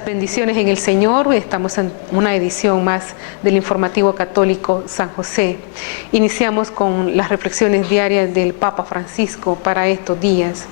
Bendiciones en el Señor. Estamos en una edición más del Informativo Católico San José. Iniciamos con las reflexiones diarias del Papa Francisco para estos días.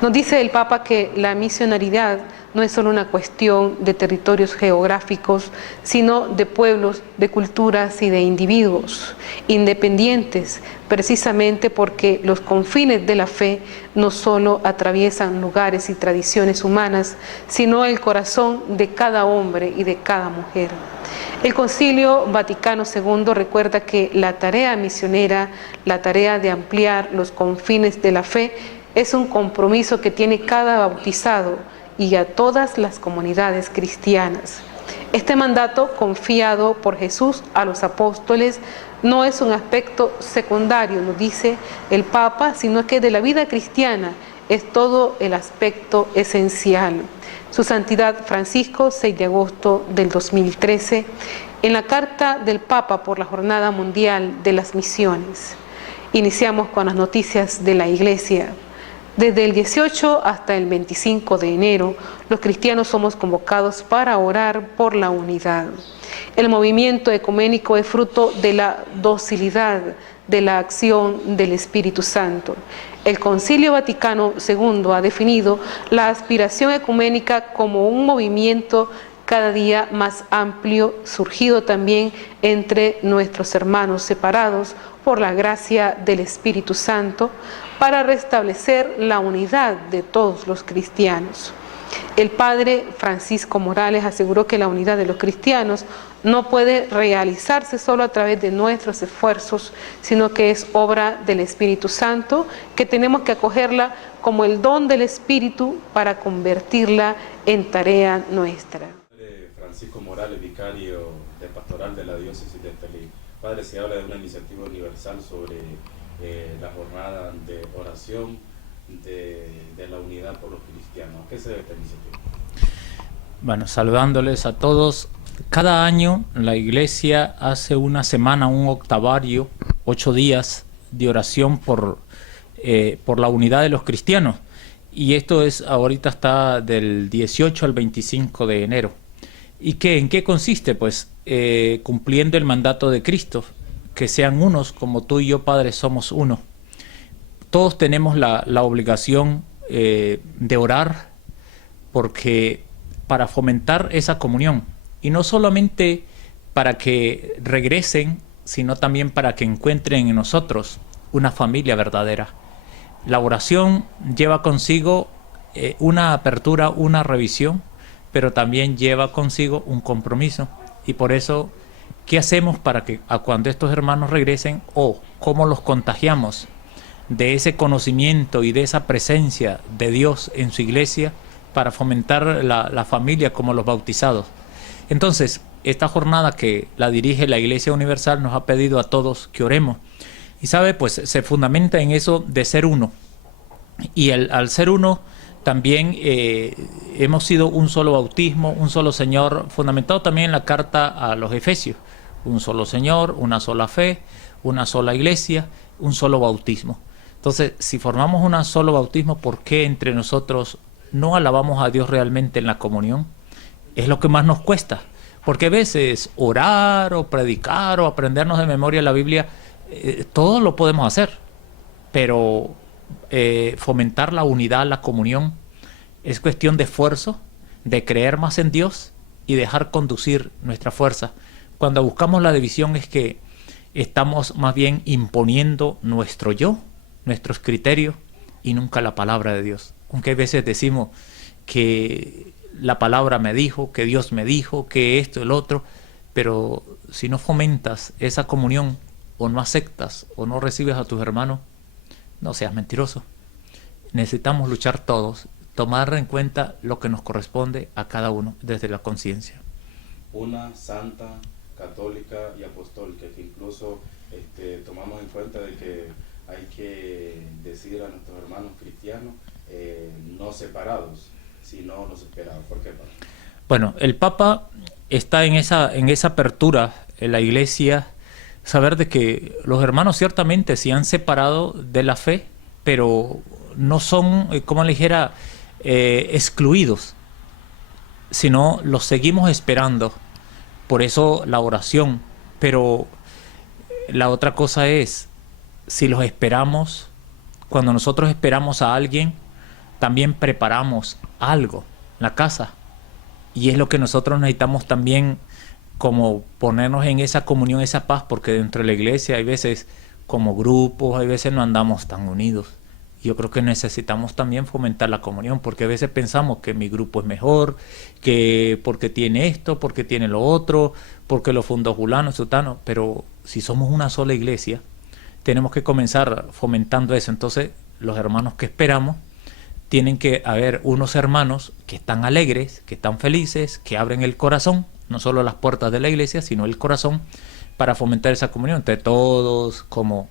Nos dice el Papa que la misionalidad no es solo una cuestión de territorios geográficos, sino de pueblos, de culturas y de individuos independientes, precisamente porque los confines de la fe no solo atraviesan lugares y tradiciones humanas, sino el corazón de cada hombre y de cada mujer. El Concilio Vaticano II recuerda que la tarea misionera, la tarea de ampliar los confines de la fe, es un compromiso que tiene cada bautizado y a todas las comunidades cristianas. Este mandato confiado por Jesús a los apóstoles no es un aspecto secundario, nos dice el Papa, sino que de la vida cristiana es todo el aspecto esencial. Su Santidad Francisco, 6 de agosto del 2013, en la carta del Papa por la Jornada Mundial de las Misiones. Iniciamos con las noticias de la Iglesia. Desde el 18 hasta el 25 de enero, los cristianos somos convocados para orar por la unidad. El movimiento ecuménico es fruto de la docilidad, de la acción del Espíritu Santo. El Concilio Vaticano II ha definido la aspiración ecuménica como un movimiento cada día más amplio, surgido también entre nuestros hermanos separados por la gracia del Espíritu Santo, para restablecer la unidad de todos los cristianos. El padre Francisco Morales aseguró que la unidad de los cristianos no puede realizarse solo a través de nuestros esfuerzos, sino que es obra del Espíritu Santo, que tenemos que acogerla como el don del Espíritu para convertirla en tarea nuestra. Francisco Morales, vicario de pastoral de la diócesis de Estelí. Padre, se habla de una iniciativa universal sobre la jornada de oración de la unidad por los cristianos. ¿A qué se debe esta iniciativa? Bueno, saludándoles a todos. Cada año la Iglesia hace una semana, un octavario, 8 días de oración por la unidad de los cristianos. Y esto ahorita está del 18 al 25 de enero. ¿Y en qué consiste? Pues cumpliendo el mandato de Cristo, que sean unos como tú y yo, Padre, somos uno. Todos tenemos la obligación de orar para fomentar esa comunión, y no solamente para que regresen, sino también para que encuentren en nosotros una familia verdadera. La oración lleva consigo una apertura, una revisión, pero también lleva consigo un compromiso. Y por eso, ¿qué hacemos para que cuando estos hermanos regresen, o cómo los contagiamos de ese conocimiento y de esa presencia de Dios en su iglesia para fomentar la familia como los bautizados? Entonces, esta jornada que la dirige la Iglesia Universal nos ha pedido a todos que oremos. Y sabe, pues se fundamenta en eso de ser uno. Y al ser uno, también hemos sido un solo bautismo, un solo Señor, fundamentado también en la carta a los Efesios. Un solo Señor, una sola fe, una sola iglesia, un solo bautismo. Entonces, si formamos un solo bautismo, ¿por qué entre nosotros no alabamos a Dios realmente en la comunión? Es lo que más nos cuesta. Porque a veces orar o predicar o aprendernos de memoria la Biblia, todo lo podemos hacer. Pero fomentar la unidad, la comunión, es cuestión de esfuerzo, de creer más en Dios y dejar conducir nuestra fuerza. Cuando buscamos la división es que estamos más bien imponiendo nuestro yo, nuestros criterios, y nunca la palabra de Dios. Aunque a veces decimos que la palabra me dijo, que Dios me dijo, que esto, el otro, pero si no fomentas esa comunión, o no aceptas, o no recibes a tus hermanos, no seas mentiroso. Necesitamos luchar todos, tomar en cuenta lo que nos corresponde a cada uno desde la conciencia. Una santa, católica y apostólica, que incluso tomamos en cuenta de que hay que decir a nuestros hermanos cristianos no separados, sino los esperados. ¿Por qué, Padre? Bueno, el Papa está en esa apertura en la Iglesia, saber de que los hermanos ciertamente se han separado de la fe, pero no son, como le dijera, excluidos. sino los seguimos esperando. Por eso la oración. Pero la otra cosa es, si los esperamos, cuando nosotros esperamos a alguien, también preparamos algo en la casa. Y es lo que nosotros necesitamos también, como ponernos en esa comunión, esa paz, porque dentro de la iglesia hay veces como grupos, hay veces no andamos tan unidos. Yo creo que necesitamos también fomentar la comunión, porque a veces pensamos que mi grupo es mejor, que porque tiene esto, porque tiene lo otro, porque lo fundó fulano, sutano, pero si somos una sola iglesia, tenemos que comenzar fomentando eso. Entonces, los hermanos que esperamos, tienen que haber unos hermanos que están alegres, que están felices, que abren el corazón, no solo las puertas de la iglesia, sino el corazón, para fomentar esa comunión entre todos, como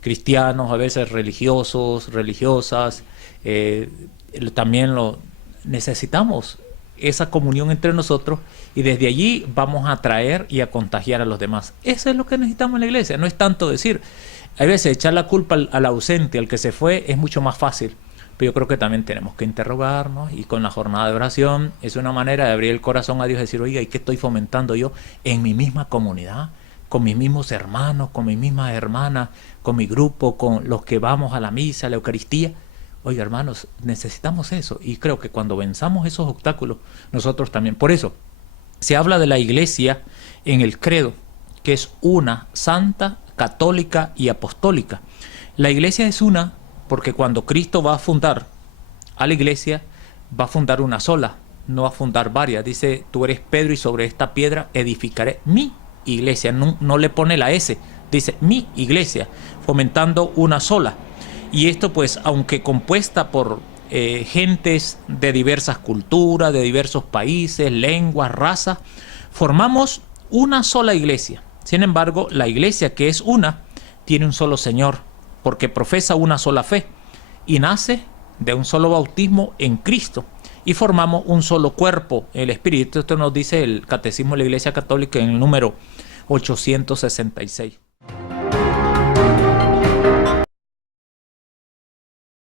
cristianos, a veces religiosos, religiosas. También necesitamos esa comunión entre nosotros, y desde allí vamos a atraer y a contagiar a los demás. Eso es lo que necesitamos en la iglesia. No es tanto decir, a veces echar la culpa al ausente, al que se fue, es mucho más fácil. Pero yo creo que también tenemos que interrogarnos, y con la jornada de oración es una manera de abrir el corazón a Dios y decir, oiga, ¿y qué estoy fomentando yo en mi misma comunidad? Con mis mismos hermanos, con mis mismas hermanas, con mi grupo, con los que vamos a la misa, a la Eucaristía. Oiga, hermanos, necesitamos eso, y creo que cuando venzamos esos obstáculos, nosotros también. Por eso se habla de la iglesia en el credo, que es una, santa, católica y apostólica. La iglesia es una porque cuando Cristo va a fundar a la iglesia, va a fundar una sola, no va a fundar varias. Dice, tú eres Pedro y sobre esta piedra edificaré mi iglesia. No le pone la S, dice mi iglesia, fomentando una sola. Y esto pues, aunque compuesta por gentes de diversas culturas, de diversos países, lenguas, razas, formamos una sola iglesia. Sin embargo, la iglesia, que es una, tiene un solo Señor, porque profesa una sola fe y nace de un solo bautismo en Cristo, y formamos un solo cuerpo, el Espíritu. Esto nos dice el Catecismo de la Iglesia Católica en el número 866.